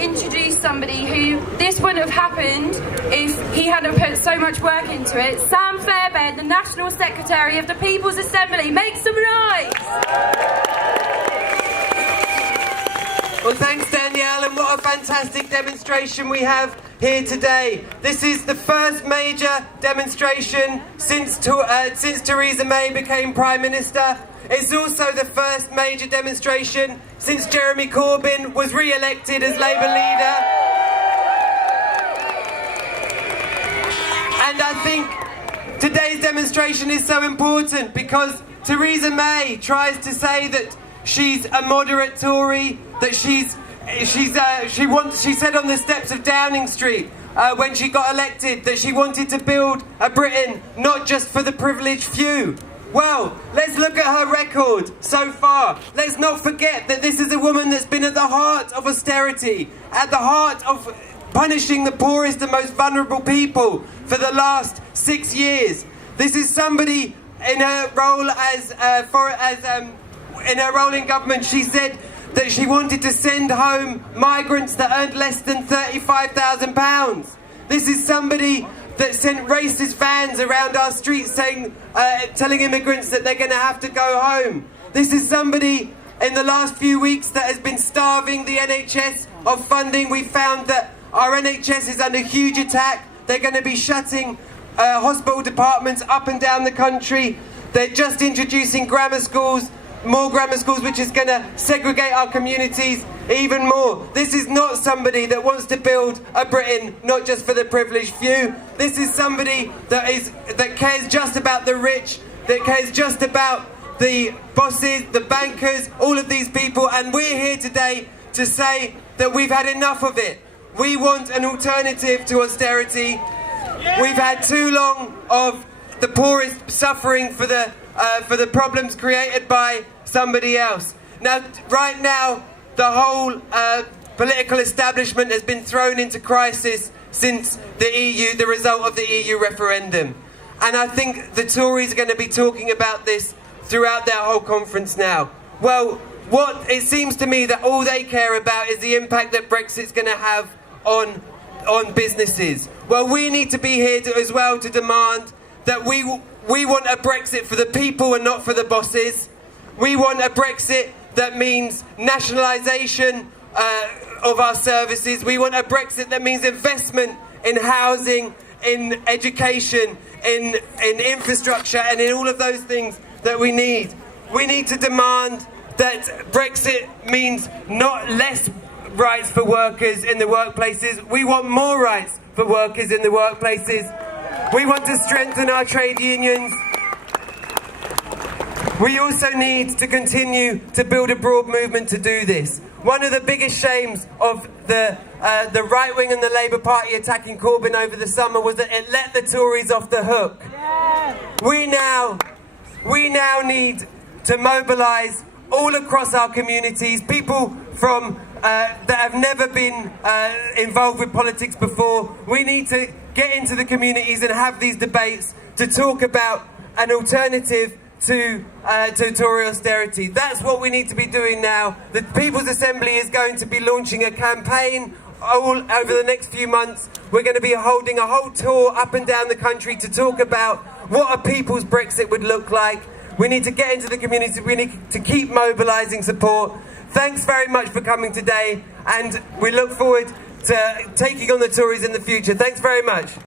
introduce somebody who this wouldn't have happened if he hadn't put so much work into it. Sam Fairbairn, the National Secretary of the People's Assembly. Make some noise! Well, thanks, Danielle, and what a fantastic demonstration we have here today. This is the first major demonstration since Theresa May became Prime Minister. It's also the first major demonstration since Jeremy Corbyn was re-elected as Labour leader. And I think today's demonstration is so important because Theresa May tries to say that she's a moderate Tory, that she said on the steps of Downing Street when she got elected that she wanted to build a Britain not just for the privileged few. Well, let's look at her record so far. Let's not forget that this is a woman that's been at the heart of austerity, at the heart of punishing the poorest and most vulnerable people for the last 6 years. This is somebody in her role in her role in government. She said that she wanted to send home migrants that earned less than £35,000. This is somebody that sent racist vans around our streets telling immigrants that they're going to have to go home. This is somebody in the last few weeks that has been starving the NHS of funding. We found that our NHS is under huge attack. They're going to be shutting hospital departments up and down the country. They're just introducing grammar schools, more grammar schools, which is going to segregate our communities even more. This is not somebody that wants to build a Britain not just for the privileged few. This is somebody that cares just about the rich, that cares just about the bosses, the bankers, all of these people. And we're here today to say that we've had enough of it. We want an alternative to austerity. We've had too long of the poorest suffering for the problems created by somebody else. Now, right now, the whole political establishment has been thrown into crisis since the result of the EU referendum. And I think the Tories are going to be talking about this throughout their whole conference now. Well, what it seems to me that all they care about is the impact that Brexit's going to have on businesses. Well, we need to be here as well to demand that we want a Brexit for the people and not for the bosses. We want a Brexit that means nationalisation of our services. We want a Brexit that means investment in housing, in education, in infrastructure, and in all of those things that we need. We need to demand that Brexit means not less rights for workers in the workplaces. We want more rights for workers in the workplaces. We want to strengthen our trade unions. We also need to continue to build a broad movement to do this. One of the biggest shames of the right wing and the Labour Party attacking Corbyn over the summer was that it let the Tories off the hook. Yeah. We now need to mobilise all across our communities, people from that have never been involved with politics before. We need to get into the communities and have these debates to talk about an alternative to Tory austerity. That's what we need to be doing now. The People's Assembly is going to be launching a campaign all over the next few months. We're going to be holding a whole tour up and down the country to talk about what a people's Brexit would look like. We need to get into the community. We need to keep mobilising support. Thanks very much for coming today, and we look forward to taking on the Tories in the future. Thanks very much.